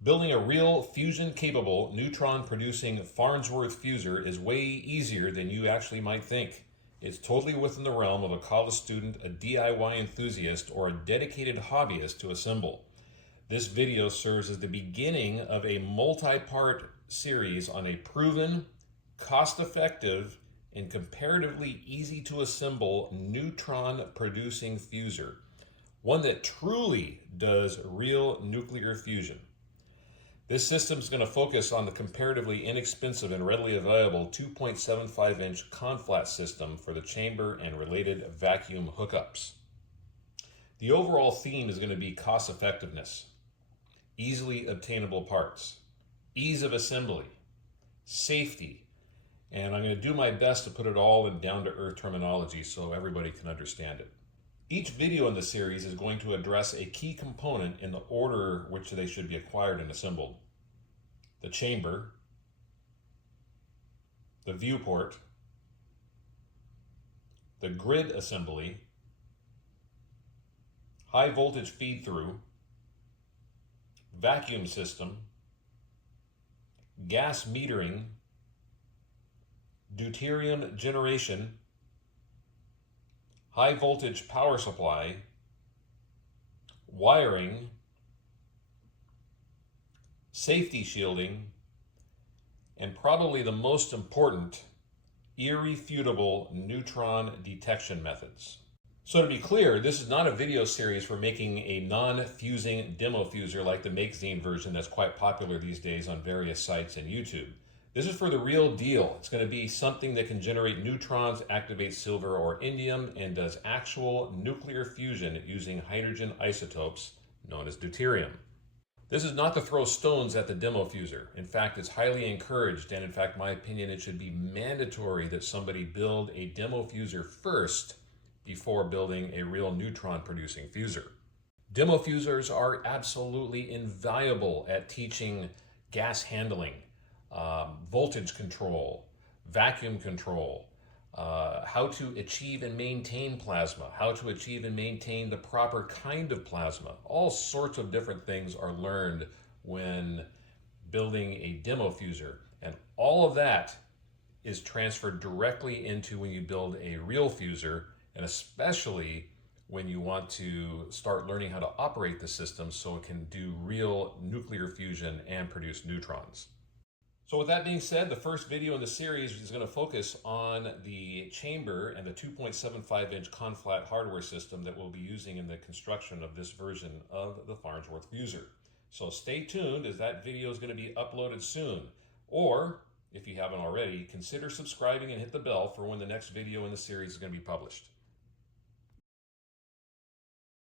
Building a real fusion-capable, neutron-producing Farnsworth fusor is way easier than you actually might think. It's totally within the realm of a college student, a DIY enthusiast, or a dedicated hobbyist to assemble. This video serves as the beginning of a multi-part series on a proven, cost-effective, and comparatively easy to assemble neutron-producing fusor. One that truly does real nuclear fusion. This system is going to focus on the comparatively inexpensive and readily available 2.75-inch Conflat system for the chamber and related vacuum hookups. The overall theme is going to be cost effectiveness, easily obtainable parts, ease of assembly, safety, and I'm going to do my best to put it all in down-to-earth terminology so everybody can understand it. Each video in the series is going to address a key component in the order which they should be acquired and assembled. The chamber, the viewport, the grid assembly, high voltage feed through, vacuum system, gas metering, deuterium generation, high voltage power supply, wiring, safety shielding, and probably the most important, irrefutable neutron detection methods. So to be clear, this is not a video series for making a non-fusing demo fusor like the Make-Zine version that's quite popular these days on various sites and YouTube. This is for the real deal. It's going to be something that can generate neutrons, activate silver or indium, and does actual nuclear fusion using hydrogen isotopes known as deuterium. This is not to throw stones at the demo fusor. In fact, it's highly encouraged, and in fact, my opinion, it should be mandatory that somebody build a demo fusor first before building a real neutron-producing fusor. Demo fusors are absolutely invaluable at teaching gas handling, voltage control, vacuum control, how to achieve and maintain plasma, how to achieve and maintain the proper kind of plasma. All sorts of different things are learned when building a demo fusor, and all of that is transferred directly into when you build a real fusor, and especially when you want to start learning how to operate the system so it can do real nuclear fusion and produce neutrons. So with that being said, the first video in the series is going to focus on the chamber and the 2.75-inch Conflat hardware system that we'll be using in the construction of this version of the Farnsworth fusor. So stay tuned, as that video is going to be uploaded soon. Or, if you haven't already, consider subscribing and hit the bell for when the next video in the series is going to be published.